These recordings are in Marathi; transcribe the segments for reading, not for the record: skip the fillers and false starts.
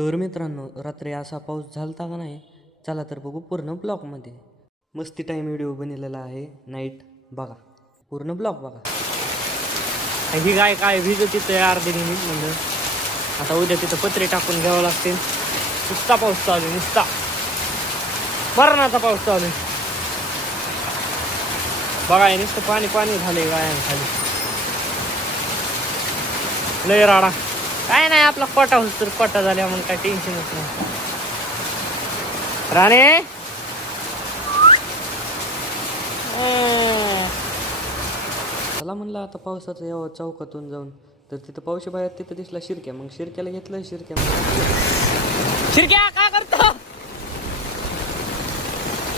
तर मित्रांनो, रात्री असा पाऊस झालता का नाही? चला तर बघू पूर्ण ब्लॉगमध्ये. मस्ती टाईम व्हिडिओ बनवलेला आहे. नाईट बघा, पूर्ण ब्लॉग बघा. ही गाय काय भिजत तिथं अर्धे मिनिट म्हणलं. आता उद्या तिथं पत्रे टाकून घ्यावं लागतील. नुसता पाऊस चालू आहे, नुसता मरणाचा पाऊस चालू आहे. बघा नुसतं पाणी पाणी झालंय गायांखाली. लय राडा. काय नाही, आपला कोटा होत तर कोटा झाल्या म्हणून काय टेन्शनच नाही. राणे चला म्हणलं आता पावसाचं यावं चौकातून जाऊन. तर तिथं पावशी बाहेर तिथं दिसला शिरक्या. मग शिरक्याला घेतलं. शिरक्या काय करतो?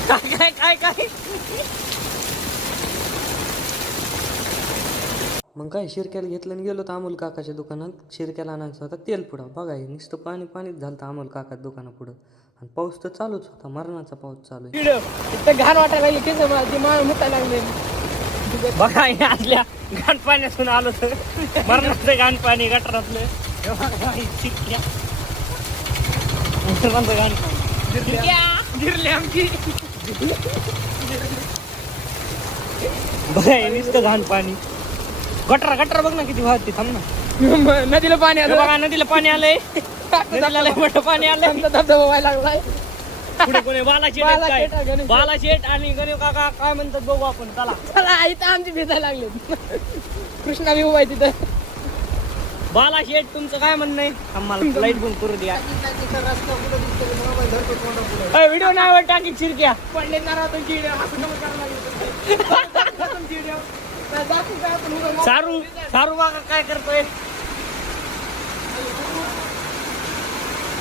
काय काय काय मग काय शिरक्याला घेतलं आणि गेलो तर अमोल काकाच्या दुकानात. शिरक्याला आणायचं होता तेल पुडा. बघा नुसतं पाणी पाणीच झालं तर अमोल काका दुकाना पुढं. आणि पाऊस तर चालूच होता, मरणाचा पाऊस चालू आहे. घाण वाटायला लागले. बघा आतल्या घाण पाण्यातून आलो तर मरणाचं घाण पाणी गटारातलं. घाण गिरले आमची. बघा नुसतं घाण पाणी. गटर गटर बघ ना किती वाहते. थांब ना, नदीला पाणी आलं. बघा नदीला पाणी आलंय. नदीला लय मोठं पाणी आलंय. धबधबा व्हायला लागलाय. पुढे कोणी बाला शेट आणि गणेश काका काय म्हणतात बघू आपण. चला चला, इथं आमची भेटायला लागले. कृष्णा बी उभा आहे तिथं. बाला शेट तुमचं काय म्हणणं आहे? आम्हाला लाईट बंद करू द्या. व्हिडिओ नाही टाकी चिरक्या पडले सारू सारू बागा काय करतोय?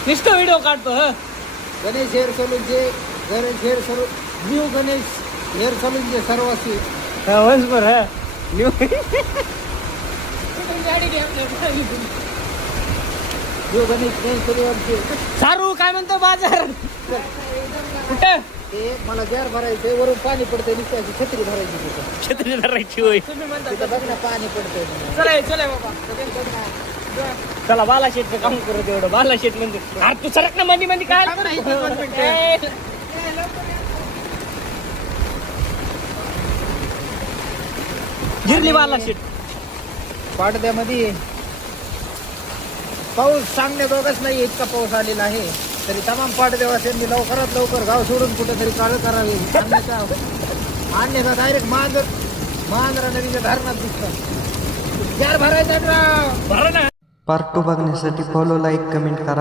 नुसतं व्हिडिओ काढतो. गणेश हेअर सलूनचे न्यू गणेश हेअर सलूनचे सर्वांशी वंशभर न्यू गणेश हेअर सलूनचे. सारू काय म्हणतो बाजार कुठं? ते मला जार भरायचंय, वरून पाणी पडतंय. निघायची छत्री भरायची तिथं. छत्री धरायची होय. तुम्ही म्हणता बघ ना पाणी पडतंय. चला बाबा, चला बाला शेटचं काम करू तेवढं. बाला शेट म्हणजे तू सरक ना मध्ये मध्ये काय गिरली बाला शेट. पाडद्यामध्ये पाऊस सांगण्याजोगच नाही, इतका पाऊस आलेला आहे. तरी तमाम पाडदेवासींनी लवकरात लवकर गाव सोडून कुठेतरी काळ करावे. अन्यथा डायरेक्ट मांजरा नदीच्या धरणात दिसतात. जार भरायचा पार्ट 2 बघण्यासाठी फॉलो, लाईक, कमेंट करा.